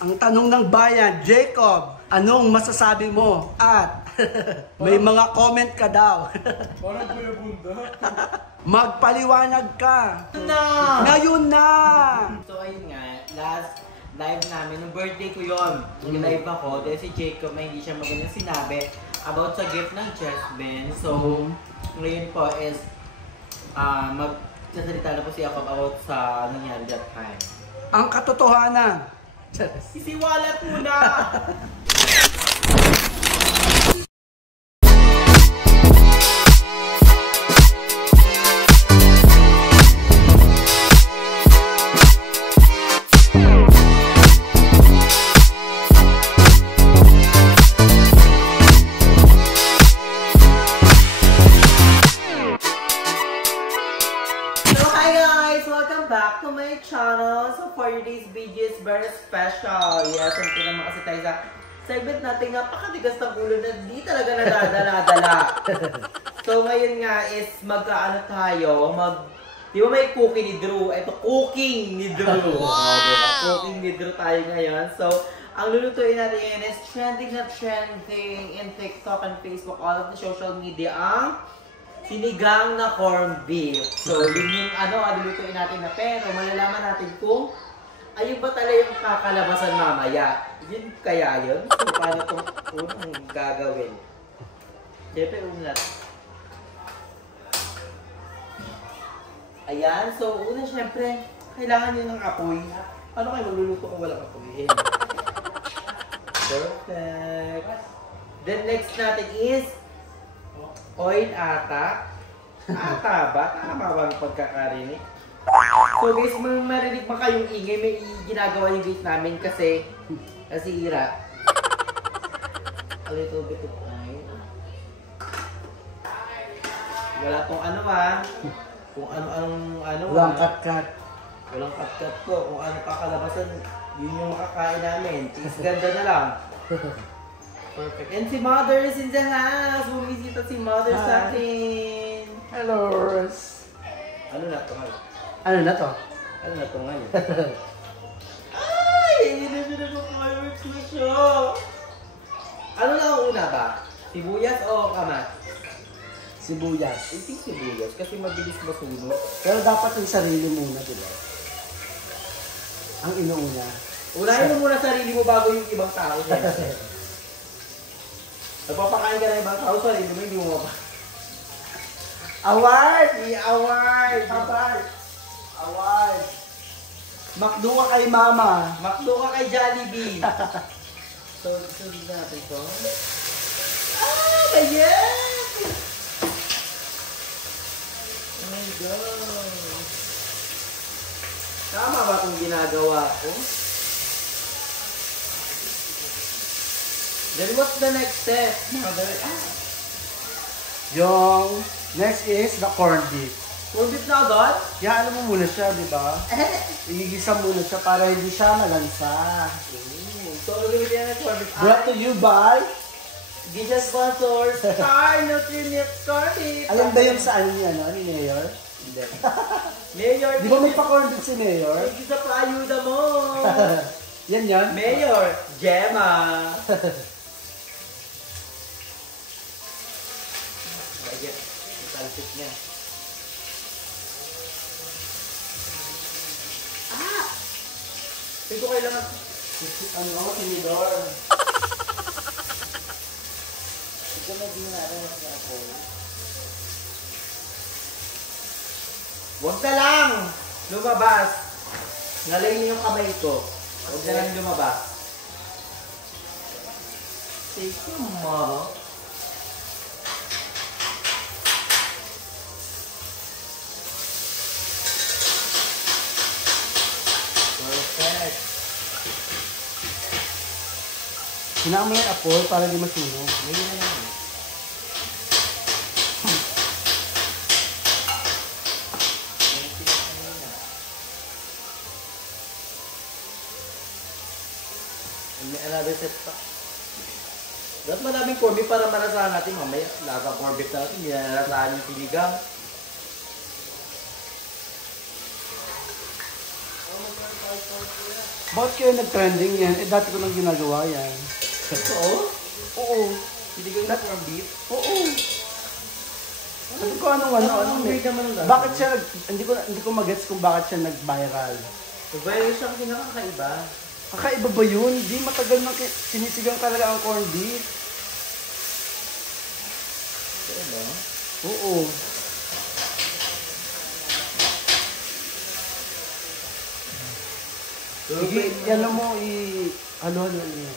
Ang tanong ng bayan, Jacob, anong masasabi mo? At may mga comment ka daw. Parang Kuya Bunda. Magpaliwanag ka. Na! Ngayon na! So ayun nga, last live namin, nung birthday ko yun. Nag-live ako, dahil si Jacob may hindi siya magandang sinabi about sa gift ng Jasmine. So, ngayon po is, magsasalita na po si Jacob about sa nangyari that time. Ang katotohanan. Sisiwalat muna! Back to my channel. So for today's video is very special. Yes, ito naman kasi tayo sa segment natin napakatigas ng ulo na di talaga nadadala-dala. So ngayon nga is magkaano tayo, di ba may cookie ni Drew? Ito cooking ni Drew. Wow! Cooking ni Drew tayo ngayon. So ang lulutuin natin ngayon is trending na trending in TikTok and Facebook, all of the social media, ang sinigang na corned beef. So, yun yung alulutuin natin na, pero malalaman natin kung ayun ba talaga yung kakalabasan mamaya. Yun kaya yun? So, paano itong unang gagawin? Siyempre, unat. Ayan. So, una siyempre, kailangan nyo ng apoy. Paano kayo magluluto kung walang apoy? Perfect. Then, next natin is oil ata. Ata ba? Tama ba ang pagkakarinig? So guys, marinig ba kayong ingay? May ginagawa yung gate namin kasi nasira. A little bit of oil. Wala tong kung ano Walang cut-cut. Walang cut-cut ko. Kung ano kakalabasan, yun yung makakain namin. Cheese ganda na lang. Perfect. And si Mother is in the house. Bumisita si Mother sa akin. Hello, Rose. Ano na to? Ano na to? Ano na to ngayon? Ay! Hindi na siya nag-fireworks na siya. Ano na ang una ba? Sibuyas o kamat? Sibuyas. I think sibuyas kasi mabilis masunog. Pero dapat yung sarili muna, di ba? Ang inuuna. Unahin mo muna sarili mo bago yung ibang tao. Nagpapakain ka ng ibang tao, sarili mo hindi mo mapa. Award! Award! Award! Award! Makdo ka kay Mama. Makdo ka kay Jollibee. So, sunod natin ito. Yes! Oh my God! Tama ba itong ginagawa ko? Then what's the next step, Mother? Yung next is the corned beef. Corned beef na agad? Kaya alam mo muna siya, di ba? Igigisa muna siya para hindi siya malansa. So, gagawin yan ng corned beef. Brought to you by Gisa sponsor, Star Nutrient Corned Beef. Alam ba yung saan niya, ni Mayor? Hindi. Mayor, di ba may pa-corned beef si Mayor? thank you sa paayuda mo. Yan yan? Mayor, Gemma. Bagay, italsik niya. Ito kailangan. Ano, tinidor. Ito na din natin ako. Huwag na lang! Lumabas! Nalay niyo yung kamay ko. Huwag na lang lumabas. Take your mama. Perfect. Hinaan mo yung apoy para di masunog. Ngayon na lang. May another set pa. Dapat maraming corned beef para malasahan natin. Mamaya, lasa corned beef natin. Hindi na nalasahan yung sinigang. Oh my God, Bakit kaya nag-trending yan? Eh, dati ko lang ginagawa yan. Oo? Oo. Sinigang na corned beef? Oo. Sabi ko ano. Weird naman ang dati. Bakit siya, hindi ko magets kung bakit siya nag-viral. Viral siya kasi nakakaiba. Kakaiba ba yun? Di matagal nang sinisigang talaga ang corned beef. Oo ba? Oo. Sige, yan lang mo halo-halo niyo.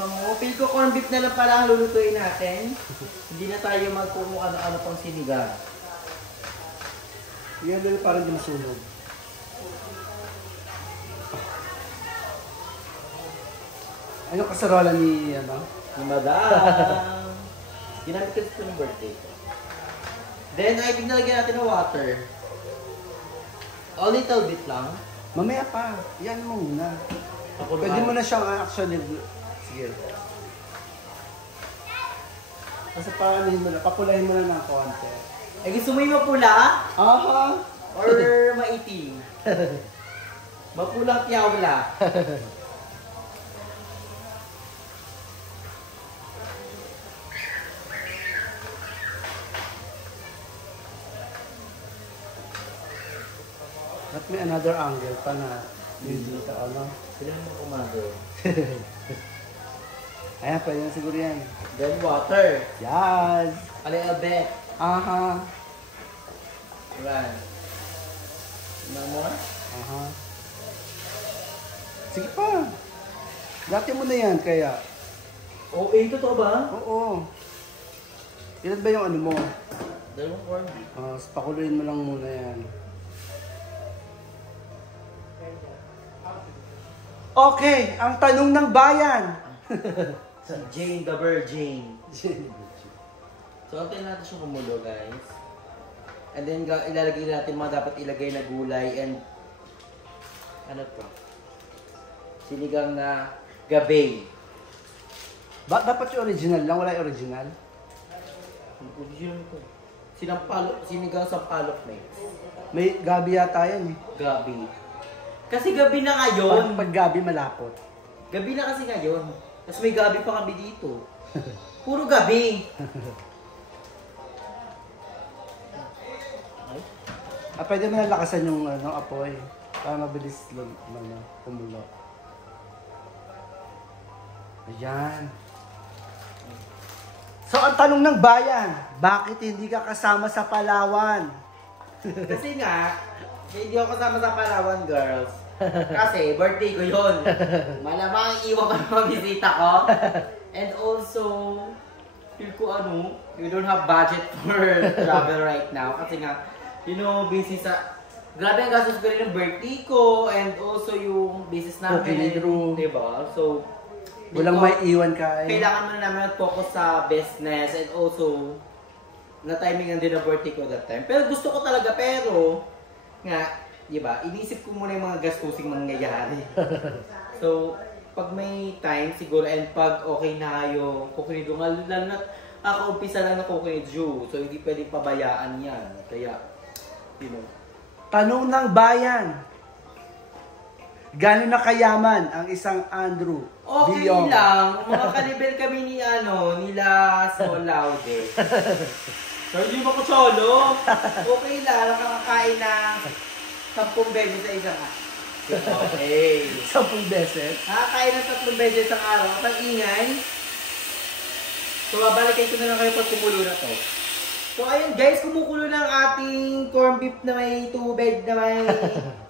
Bango. Feel ko corned beef na lang pala ang lulutuin natin. Hindi na tayo magkukung ano-ano pang sinigang. Yan lang parang di masunog. Ano kasarola ni Ni Madam. Ginamit ko ito ng birthday ko. Then, I think nalagyan natin ng water. A little bit lang. Mamaya pa. Yan mo muna. Pakuluan. Pwede mo na siyang actually. Sige. Kasi parang papulahin mo na ng konti. Eh, gusto mo yung mapula? Aha! Or maitim? Mapulang tiyawla. At may another angle pa na dito, Sila mo kumado. Ayan, pwede na siguro yan. Then water. Yes! A little bit. Aha! Right. No more? Aha. Sige pa. Dati mo na yan, kaya. Oh, eh, totoo ba? Oo. Ilan ba yung ano mo? Dalawang corn beef. Pakuluin mo lang muna yan. Okay, ang tanong ng bayan. Sa Jane the Virgin. So, antayin natin siya kumulo, guys. And then, ilalagay natin mga dapat ilagay na gulay and ano to? Sinigang na gabi. Dapat yung original lang, wala yung original. Original ko. Sinigang sa palok na May gabi yata yan eh. gabi. Kasi gabi na ngayon. Pag gabi malapot. Gabi na kasi ngayon. Tapos may gabi pa kami dito. Puro gabi. Pwede mo na lakasan yung apoy. Para mabilis kumulo. Ayan. So, ang tanong ng bayan, bakit hindi ka kasama sa Palawan? Kasi nga, hindi ako kasama sa Palawan, girls. Kasi birthday ko yun. Malamang iwan pa ng mga bisita ko. And also, feel ko we don't have budget for travel right now. Kasi nga, busy sa... Grabe ang gastos ko rin ng birthday ko. And also yung business namin. Diba? So, Walang may iwan ka eh. kailangan mo na namin mag-focus sa business. And also, na-timingan din ang birthday ko that time. Pero gusto ko talaga, nga, diba, inisip ko muna yung mga gastusing mangyayari. So, pag may time siguro and pag okay na yung coconut, lalo na kakaumpisa lang ng coconut juice. So, hindi pwedeng pabayaan yan. Kaya, Tanong ng bayan, gano'n na kayaman ang isang Andrew okay Biong? lang. Mga kalibel kami nila Solaude. So, hindi mo ko solo. Okay lang, nakakakain ng 10 beses sa isang araw. Okay. 10 beses. Nakakain ng 3 beses sa araw. At ang ingay. So, babalikin ko na lang kayo pag kumulo na to. So, ayun guys, kumukulo ng ating corned beef na may tubig, na may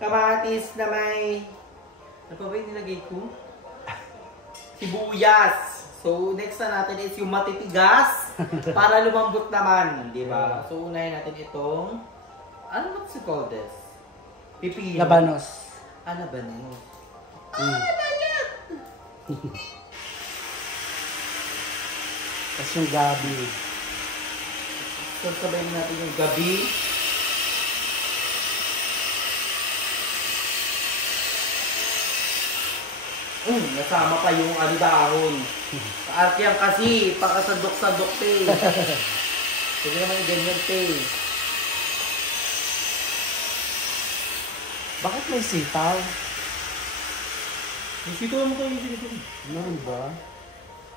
kamatis, na may... Ano pa ba yung nilagay ko? Sibuyas. So, next na natin is yung matitigas para lumambot naman, di ba? So, unahin natin itong... Ano what's it called this? Pipino. Labanos. Labanos. Labanos! Tapos yung gabi. So, sabayin natin yung gabi. Nasama pa yung dahon. Kaartiyan kasi, pakasandok-sandok pe. Sige naman yung ganyan pe. Bakit may sitaw? Yung sitaw mo kayo dito. Ano ba?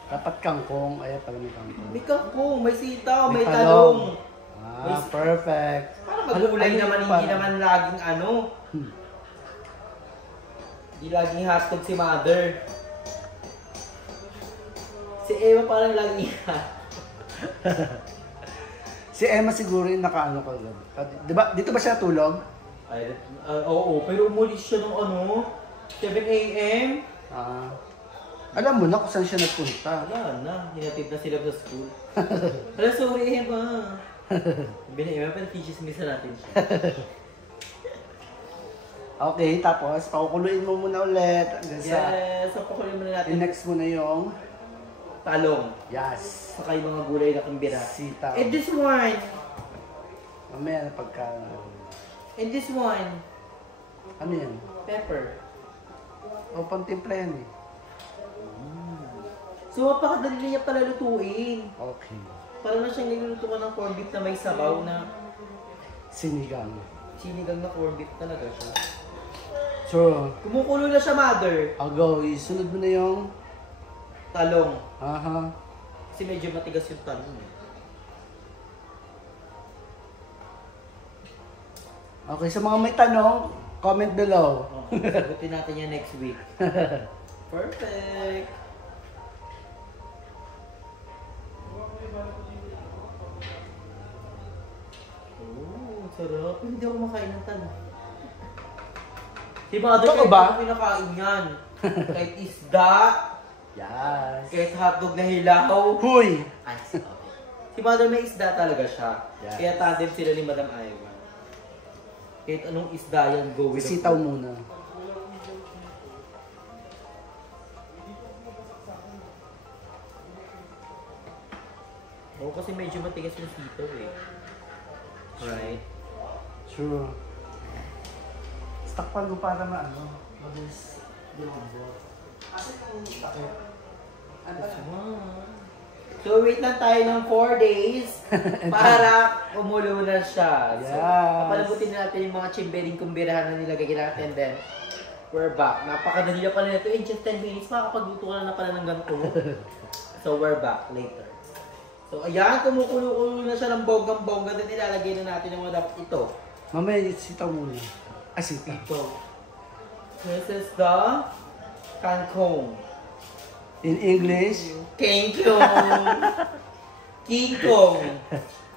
Dapat kangkong. Ayan pala may kangkong. May kangkong, may sitaw, may talong. talong. Perfect. Para magulay Ano naman, yung hindi parang- naman laging ano. Hindi laging hotdog si mother. Si Eva parang laging Si Emma siguro yung nakaano kagabi. Diba, dito ba siya tulog? Ay, oo, pero umulis siya ng ano, 7 a.m. Alam mo na kung saan siya nagpunta. Wala na, hinatid na sila sa school. Wala, sorry Eva. Sabi na Eva, pero teachers-missa natin siya. Okay, tapos pakukuluin mo muna ulit. Hanggang sa Yes, so pakuloy muna natin. next mo na yung Talong. yes. Saka yung mga gulay na kumbira. Sitaw. And this one. Mamaya na pagka... And this one. Ano yan? Pepper. O, pantimpla yan eh. So, mapakadali niya pala lutuin. Okay. Para na siyang niluluto ka ng corned beef na may sabaw na Sinigang. sinigang na corned beef talaga siya. So, Kumukulo na siya, mother. I'll go. Isunod mo na yung... Talong. Aha. Kasi medyo matigas yung talong eh. Okay, sa mga may tanong, comment below. Okay, sagutin natin yan next week. Perfect! Oh, sarap. Hindi ako makain ng talong. Si mother, Totoo kahit ba? ako pinakain yan. Kahit isda, Yes. kahit hotdog na hilaw. Huy! Ay, sorry. Si mother may isda talaga siya. Yes. Kaya tandem sila ni Madam Eva. Kahit anong isda yan, go with the Sitaw flow. muna. Oo, kasi medyo matigas yung sitaw eh. Right? Sure. Stakpan mo para maano. Mabilis lumambot. Kasi kung takip. Ano That's ba? one. So wait lang tayo ng 4 days para kumulo na siya. So, Yes. papalabutin natin yung mga chimbering kumbirahan na nilagay natin. Then, we're back. Napakadali na pala nito. In just 10 minutes, makakapagluto ka na pala ng ganito. So, we're back later. So, ayan, kumukulo-kulo na siya ng bonggang-bongga. Then, ilalagay na natin yung mga dapat ito. Mamaya sitaw muna. Ah, sitaw. Ito. This is the kangkong. In English, Kangkong. King Kong.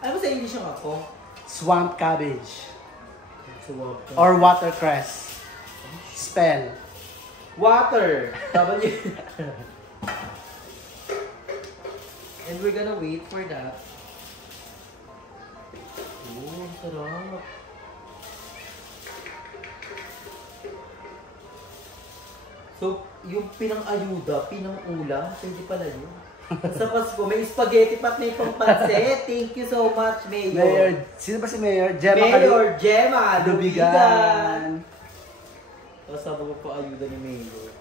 Ano ba sa English yung ako? swamp cabbage. Swamp. Or watercress. Spell. Water. W. And we're gonna wait for that. Oh, sarap. So, yung pinang-ayuda, pinang-ulam, pwede pala yun. Sa Pasko, may spaghetti pat may pang-pansit. Thank you so much, Mayor. Mayor, sino ba si Mayor? Gemma Mayor Gemma Lubigan. Lubigan. Tapos sabi ko pa ayuda ni Mayor.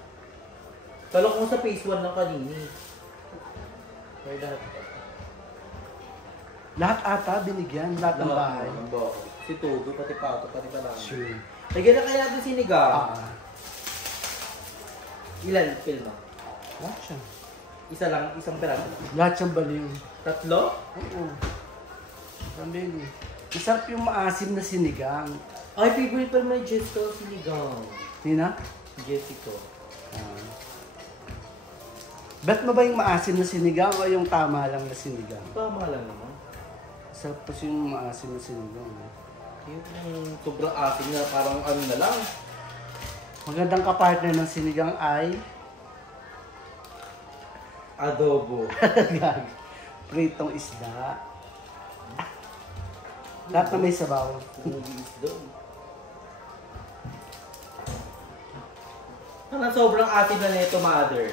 Kala ko sa phase 1 lang kanini. Kaya lahat. Lahat ata binigyan, lahat ng bahay. Si Todo, pati Pato, pati Palang. Sure. Lagyan na kaya natin sinigang. Ilan film? Lahat siya. Isa lang, isang peraso. Lahat siyang baliw. Tatlo? Oo. Pambili. Masarap yung maasim na sinigang. Ay, favorite pa naman yung Jessica sinigang. Nina? Jessica. Bet mo ba yung maasim na sinigang o yung tama lang na sinigang? Tama lang naman. Masarap kasi yung maasim na sinigang. Yung sobrang asin na parang ano na lang. Magandang kapartner ng sinigang ay Adobo. pritong isda. Lahat na may sabaw. Parang sobrang asin na nito, mother.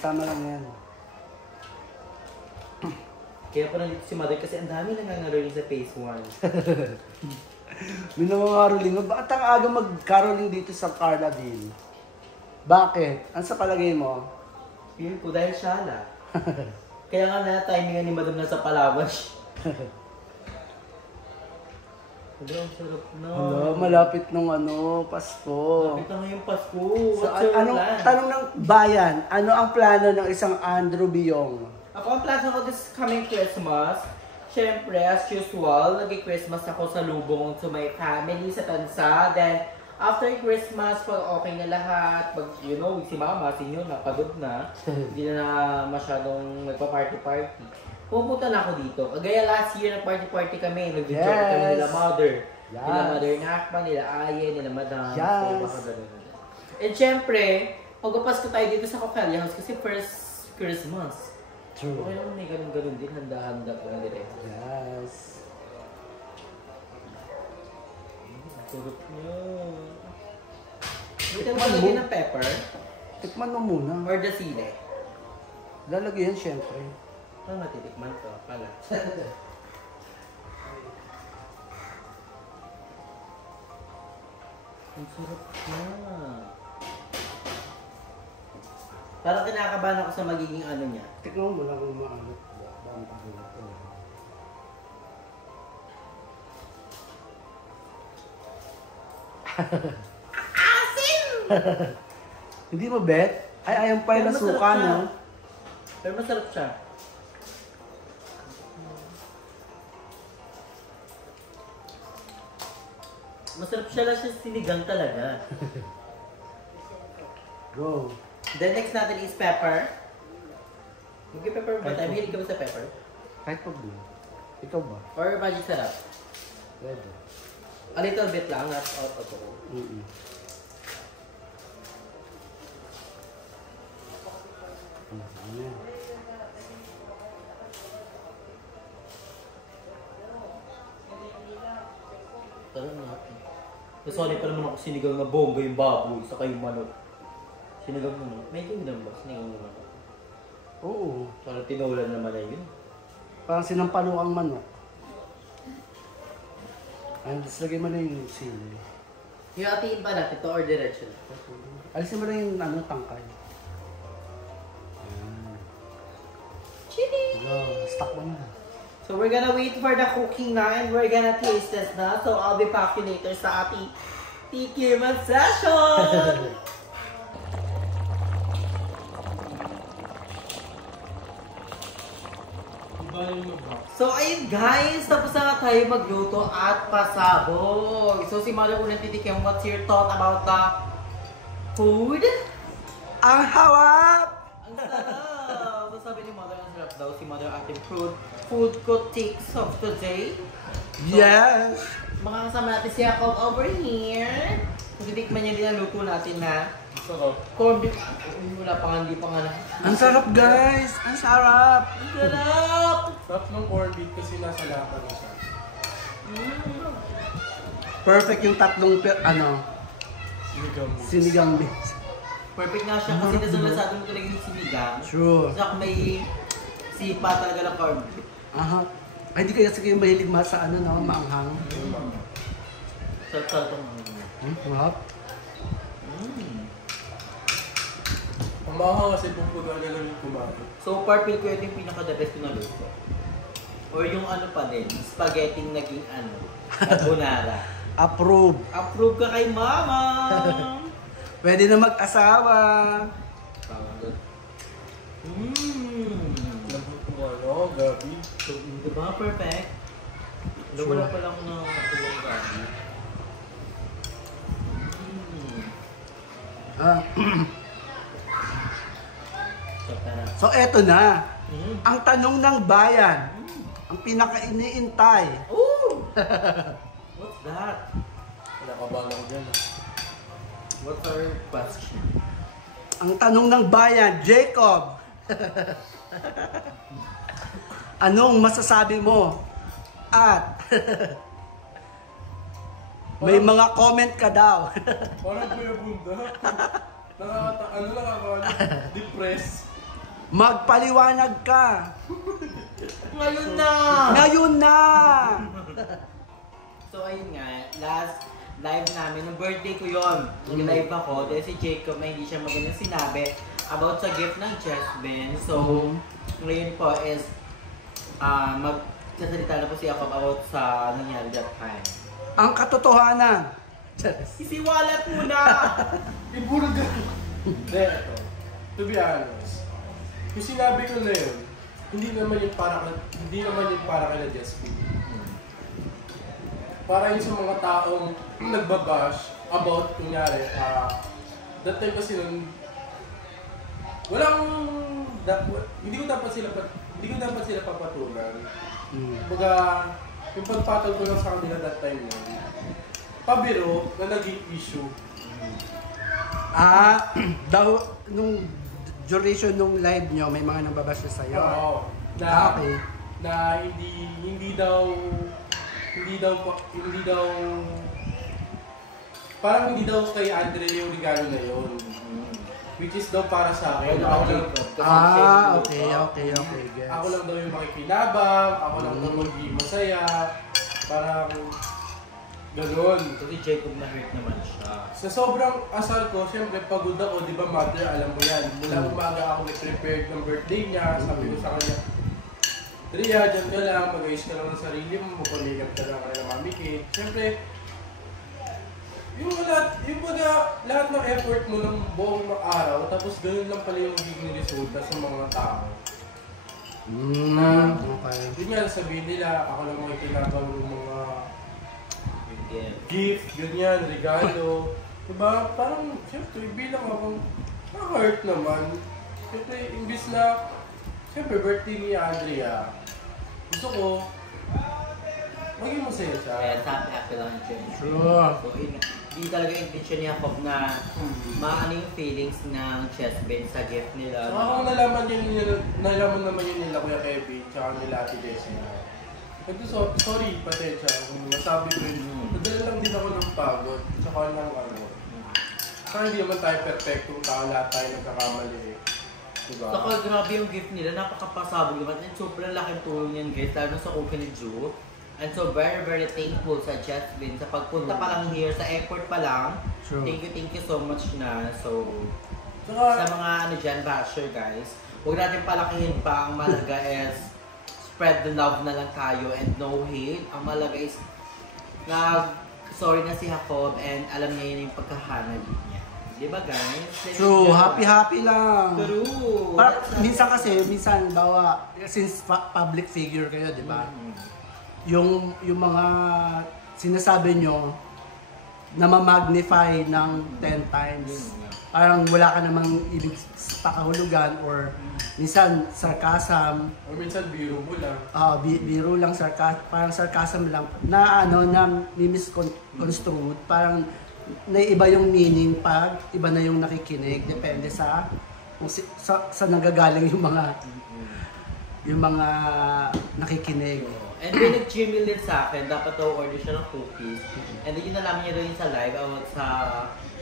Tama lang yan. Kaya pa nandito si mother kasi ang dami nangangaroling sa phase 1. May nangangaroling. Bakit ang aga mag-caroling dito sa Carlaville? Bakit? Ano sa palagay mo? Feel ko dahil siya na. Kaya nga na timingan ni madam na sa Palawan. Wala, ang sarap na. Hala, malapit nung Pasko. Malapit na ngayong Pasko. So, What's your anong plan? tanong ng bayan, ano ang plano ng isang Andrew Biong? Ako ang plano ko this coming Christmas. Siyempre, as usual, nag-Christmas ako sa lubong to my family sa Tansa. Then, after Christmas, pag okay na lahat, pag, si mama, sinyo na, pagod na, hindi na masyadong nagpa-party-party. Pupunta na ako dito. Kagaya last year, nag-party-party kami. Nag-joke kami nila mother. Yes. Nila mother Nakpa, nila Aye, nila madam. Yes. So, baka ganun. And syempre, pagpapasko tayo dito sa Cofelia House kasi first Christmas. True. Okay naman may ganun-ganun din. Handa-handa ko na dire. Yes. Sarap niya. Dito mo lagyan ng pepper Tikman mo muna. or the sili. Lalagyan syempre. Parang natitikman ko pala. Ang sarap na. Parang kinakabahan ako sa magiging ano niya. Tikman mo lang kung maanot. Asin! Hindi mo bet? Ay, ayaw pa yung Pero masarap nasuka, siya. no? Pero masarap siya. Masarap siya lang siya sinigang talaga. Go. Then next natin is pepper. Mag-pepper ba tayo? Mahilig ka ba sa pepper? Kahit pag mo. Ikaw ba? Or magic sarap? Pwede. A little bit lang, not out of all. Mm-mm. Ayan. Tara natin. Nasali pa naman ako sinigang na bongga yung baboy, saka yung manok. Sinigang mo naman. May din lang ba? Sinigang mo naman. Oo. Parang tinulan naman na yun. Parang sinampalo ang manok. Ayun, tapos lagay mo na yung sili. Yung atiin pa natin to or diretso? Alisin mo lang yung tangkay. Ayan. Chili! Stock mo na. So we're gonna wait for the cooking na and we're gonna taste test na. So I'll be back later sa ating tikiman session! So ayun guys, tapos na nga tayo magluto at pasabog. So si Mother unang titikim, what's your thought about the food? Ang hawap! Ang sarap! So sabi ni Mother, ang sarap daw. Si Mother ating food critics of today. So, Yes! makakasama natin si Jacob over here. So titikman niya din ang luto natin na Sarap. corned beef. Wala pa nga, hindi pa nga na. Ang sarap guys! Ang sarap! Ang sarap! Sarap ng corned beef kasi nasa lata na siya. Perfect yung tatlong Sinigang beef. sinigang beef. Perfect nga siya kasi nasalasado mo talaga yung sinigang. True. Saka may sipa talaga ng corned beef. Aha. Ay, hindi kaya sige mahilig sa maanghang. Sarap itong Sarap. Ang mahal kasi pupuno na lang yung kumain. So far, feel ko ito yung pinaka-the best ko na luto. Or yung pa din, spaghetti naging carbonara. Approve. Approve ka kay mama! Pwede na mag-asawa. Gabi. So, diba? Perfect. Wala pa lang na matulong gabi. Ah. So, So eto na. Ang tanong ng bayan. Ang pinaka-iniintay. Ooh! What's that? Kinakabahan ako dyan. What's our question? Ang tanong ng bayan, Jacob. Anong masasabi mo? At may mga comment ka daw. Parang kuya bunda. Nakakano? Depressed. Magpaliwanag ka. Ngayon na! Ngayon na! So ayun nga, last live namin, nung birthday ko yun. Nag-live ako, dahil si Jacob na hindi siya magandang sinabi about sa gift ng Jasmine. So, ngayon po is magsasalita na po si Jacob about sa nangyari that time. Ang katotohanan. Isiwalat mo na! Iburo ganun. Hindi, ito. To be honest, yung sinabi ko na yun, hindi naman yung para kay Jasmine. Para yun sa mga taong nagbabash about, kunyari, that time kasi nun, hindi ko dapat sila papatulan. Baga, yung pagpatol ko lang sa kanila that time nun, pabiro na naging issue. Nung duration nung live nyo, may mga nagbabash na sa'yo. Oo. Okay. Na hindi daw parang hindi daw kay Andre yung regalo na yun. Which is daw para sa akin. Okay. Guess. Ako lang daw yung makikinabang, ako lang daw magiging masaya. Parang gano'n. Kasi Jacob na-hurt naman siya. Sa sobrang asar ko, syempre pagod ako, di ba mother, alam mo yan. Mula umaga ako nag-prepared ng birthday niya, sabi ko sa kanya, Ria, dyan ka lang, mag-ayos ka lang ng sarili mo, magpamigap ka lang kay Mami Kate. Syempre, lahat ng effort mo ng buong araw, tapos ganun lang pala yung magiging resulta sa mga tao. Okay. Yun nga, sabihin nila, ako lang makikinabang ng mga gift, ganyan, regalo. Diba? Parang, syempre, bilang akong na-hurt naman. Syempre, imbis na, syempre, birthday ni Andrea, gusto ko, maging masaya siya. Kaya happy lang siya. True. So, hindi talaga intention niya Jacob na maano yung feelings ng chest bed sa gift nila. So, ako nalaman naman yun nila Kuya Kevin, tsaka nila Ate Jessie. Sorry, pasensya. Kung nasabi ko yun, nadala lang din ako ng pagod. Tsaka ng Saka hindi naman tayo perfectong tao, lahat tayo nagkakamali eh. Diba? Saka grabe yung gift nila, napakapasabog naman. And sobrang laking tulong yan guys, lalo na sa Open ni Drew. And so very thankful sa Jasmine sa pagpunta pa lang here, sa effort pa lang. True. Thank you so much na. So, Saka, sa mga dyan, basher guys, huwag natin palakihin pa. Ang malaga is spread the love na lang tayo and no hate. Ang malaga is sorry na si Jacob and alam niya yun yung pagkahanap niya. Diba guys? True, happy lang. True. Minsan bawa, since public figure kayo, di ba? Yung mga sinasabi nyo, na ma-magnify ng 10 times. Parang wala ka namang ibig pakahulugan or minsan sarcasm. o minsan biro mo lang. Biro lang, parang sarcasm lang na misconstrued, parang naiiba yung meaning pag iba na yung nakikinig, depende sa nagagaling yung mga nakikinig. And then nag-Gmail din sa akin, dapat daw order siya ng cookies. And then yun nalaman niya rin sa live about sa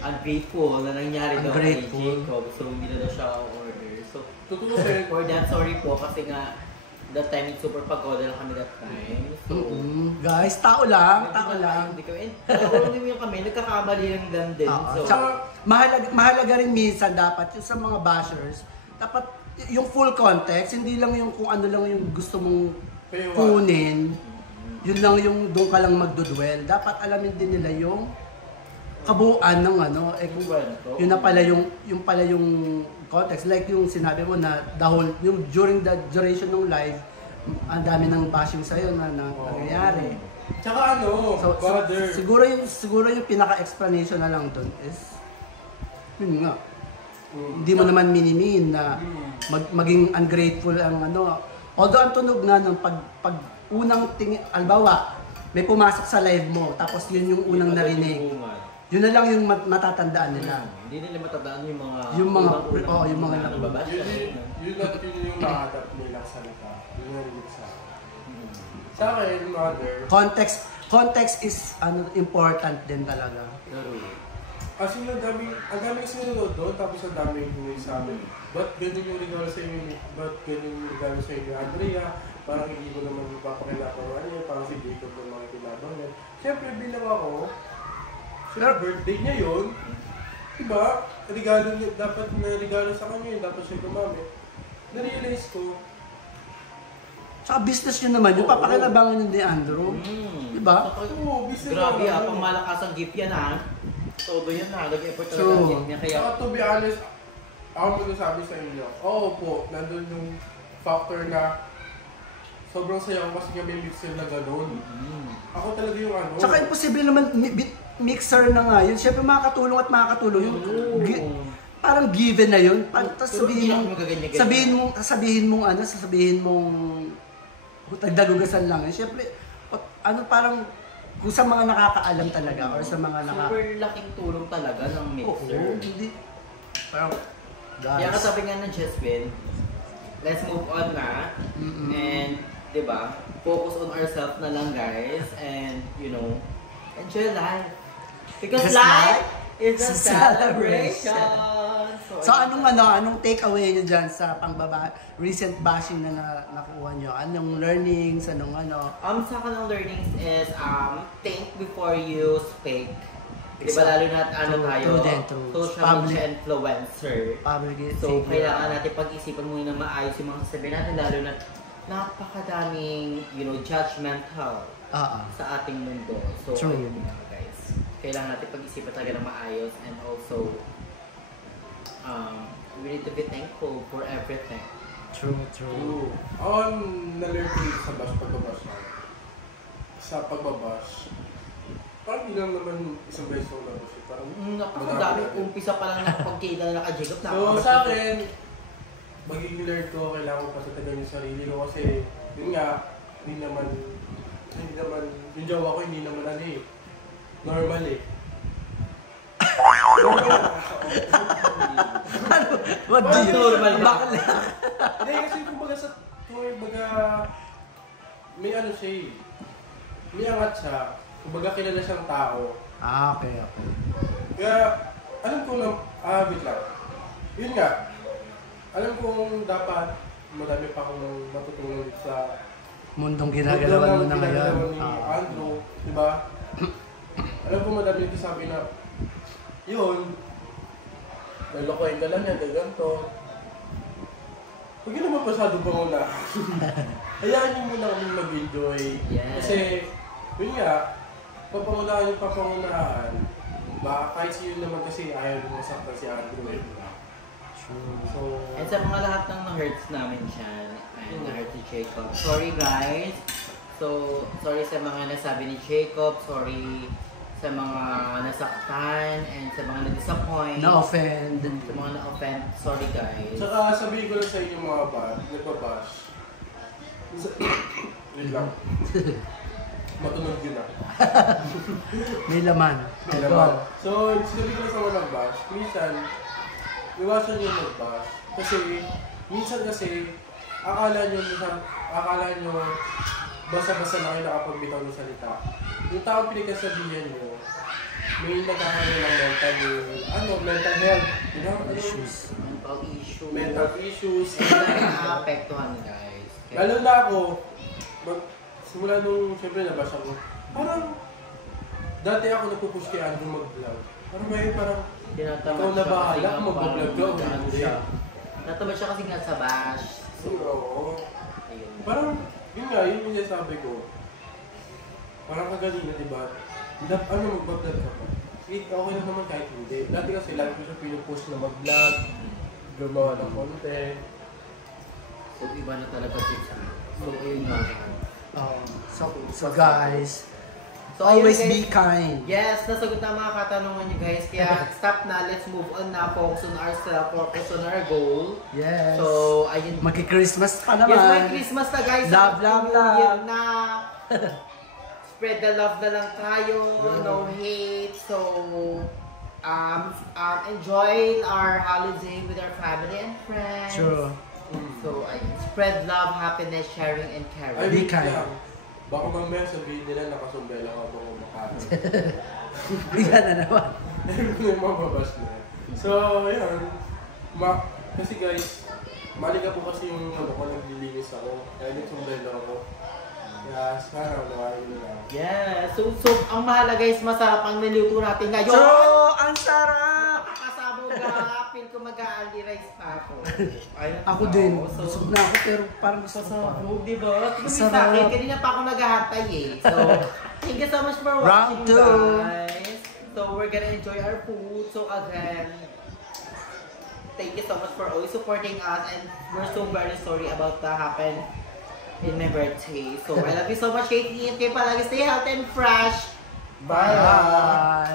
ungrateful na nangyari daw kay Jacob. So hindi na daw siya order. So, Totoo sa'yo. for that, sorry po kasi nga that time it's super pagod lang kami that time. So, Guys, tao lang. Hindi kami. Hindi mo yung kami, nagkakamali lang din. So, Tsaka, mahalaga rin minsan dapat yung sa mga bashers, dapat yung full context, hindi lang yung kung ano lang yung gusto mong kunin, yun lang yung doon ka lang magdudwell. Dapat alamin din nila yung kabuuan ng yun na pala yung context. Like yung sinabi mo na yung during the duration ng live, ang dami ng bashing sa'yo na nangyayari. Tsaka brother. Siguro yung pinaka-explanation na lang doon is, yun nga, hindi mo naman minimin na maging ungrateful ang Although ang tunog na ng pag unang tingin, albawa, may pumasok sa live mo, tapos yun yung unang narinig. Yun na lang yung matatandaan nila. Hindi nila matandaan yung mga nababash. Yun yung nakatap nila salita. Yun yung narinig sa akin, mother. Context is important din talaga. Kasi ang dami kasi nanonood doon, tapos ang dami yung huwi sa amin. Ba't ganun yung regalo sa inyo? Andrea? Parang hindi ko naman mapapakilakawan niya, parang si Jacob ng mga kinabang niya. Siyempre, bilang ako, birthday niya yun. Diba? Dapat na regalo sa kanya yun, dapat siya gumamit. Na-realize ko, Tsaka business nyo naman, yung papakinabangan nyo ni Andrew. Diba? Oo, business Grabe naman. pang malakas ang gift yan ha. Todo yan ha, nag-effort talaga True. ang gift niya. Kaya, Saka to be honest, ako magsasabi sa inyo, oo po, nandun yung factor na sobrang saya ko kasi nga may mixer na gano'n. Ako talaga yung ano. Tsaka imposible naman, mixer na nga yun. Siyempre makakatulong at makakatulong yun. Parang given na yun. Tapos Pero hindi sabihin lang mong, magaganyan-ganyan. sabihin mong tagdagugasan lang. Siyempre, ano parang kung sa mga nakakaalam talaga or sa mga super laking tulong talaga ng mixer. Oo, hindi. Parang, Kaya guys. kasabi nga ng Chespin, let's move on na. And, di ba, focus on ourselves na lang guys. And, you know, enjoy life. Because life is a celebration. So anong take away nyo dyan sa recent bashing na nakuha nyo? Anong learnings? Anong ano? Sa akin ang learnings is, think before you speak. Di ba lalo na tayo, True. social media influencer. Public So, figure. kailangan natin pag-isipan muna na maayos yung mga sasabihin natin, lalo na napakadaming, judgmental sa ating mundo. So, True. ayun nga guys. Kailangan natin pag-isipan talaga ng maayos and also, we need to be thankful for everything. True. Ako, na-learn ko dito sa pagbabash na. Sa pagbabash, parang hindi lang naman isang beses ko lang kasi parang Napakadami, umpisa pa lang ng pagkita na naka-Jacob. So sa akin, magiging learn ko, kailangan ko pasatagan yung sarili ko kasi yun nga, hindi naman, yung jowa ko hindi naman normal eh. What do you? Normal ba? Hindi kasi kumbaga may ano siya eh. May angat siya. Kumbaga kilala siyang tao. Okay. Kaya alam ko na, wait lang. Yun nga, alam kong dapat madami pa akong matutunan sa Mundong ginagalawan mo na ngayon. ginagalawan ni Andrew, di ba? Alam ko madami nagsasabi na, yun, nalokohin ka lang yan, ganito. Huwag yun naman masyado panguna. Hayaan niyo muna kami mag-enjoy. Yes. Kasi, yun nga, papangunahan yung papangunahan. Kahit sino naman kasi ayaw mo masaktan si Andrew eh. So, And sa mga lahat ng na-hurts namin siya, and na-hurt si Jacob. Sorry guys. So, sorry sa mga nasabi ni Jacob. Sorry sa mga nasaktan and sa mga na-disappoint. Na-offend. Sa mga na-offend. Sorry guys. Tsaka sabihin ko lang sa inyo mga nagbabash. Wait lang. Matunog yun ah. May laman. May laman. So, sabihin ko lang sa mga nagbash, minsan, iwasan nyo mag-bash. Kasi, minsan kasi, akala nyo, basta-basta na kayo nakapagbitaw ng salita. Yung taong pinagkasabihan nyo, may nagkakaroon ng mental health. Issues. Mental issues. Nakaka-apektuhan guys. Lalo na ako, simula nung siyempre nabash ako, parang dati ako nagpupush kay Andrew mag-vlog. Parang ngayon parang ikaw na bahala kung mag-vlog ka o hindi. Natamad siya kasi nga sa bash. Oo. Ayun. Parang, yun nga, yun yung sinasabi ko. Parang kaganina, di ba? Mag-vlog ka pa? Sige, okay lang naman kahit hindi. Dati kasi lagi ko siya pinupush na mag-vlog, gumawa ng content. So, iba na talaga siya. So, ayun nga. So guys, So, always ayun, be guys. kind. Yes, nasagot na mga katanungan niyo guys. Kaya stop na, let's move on na. Focus on ourselves, focus on our goal. Yes. So, ayun. Magki-Christmas pa naman. Yes, may Christmas na guys. Love, love, love. Year na. Spread the love na lang tayo. No hate. So, enjoy our holiday with our family and friends. True. So, spread love, happiness, sharing, and Ay, caring. Be wait kind. lang. Baka mamaya sabihin nila nakasumbela ako kung kumakain. Yan na naman. Yung mga babas na yan. So, yun. Kasi guys, maliga po kasi yung naglilinis ako. Kaya nagsumbela ako. Kaya sana nawain nila. Yeah. So, ang mahalaga guys, masarap ang niluto natin ngayon. So, ang sarap! Kasabog feel ko mag-a-ali rice pa ako. Ayun, Ako din. So, Busog na ako pero parang gusto ko pa. sabog, di ba? Tingnan mo Masarap. sa akin, kanina pa ako naghahantay eh. So, thank you so much for Round watching, two. guys. So, we're gonna enjoy our food. So, again, thank you so much for always supporting us. And we're so very sorry about that happened in my birthday. So, I love you so much, Katie. And kayo palagi stay healthy and fresh. Bye! Bye!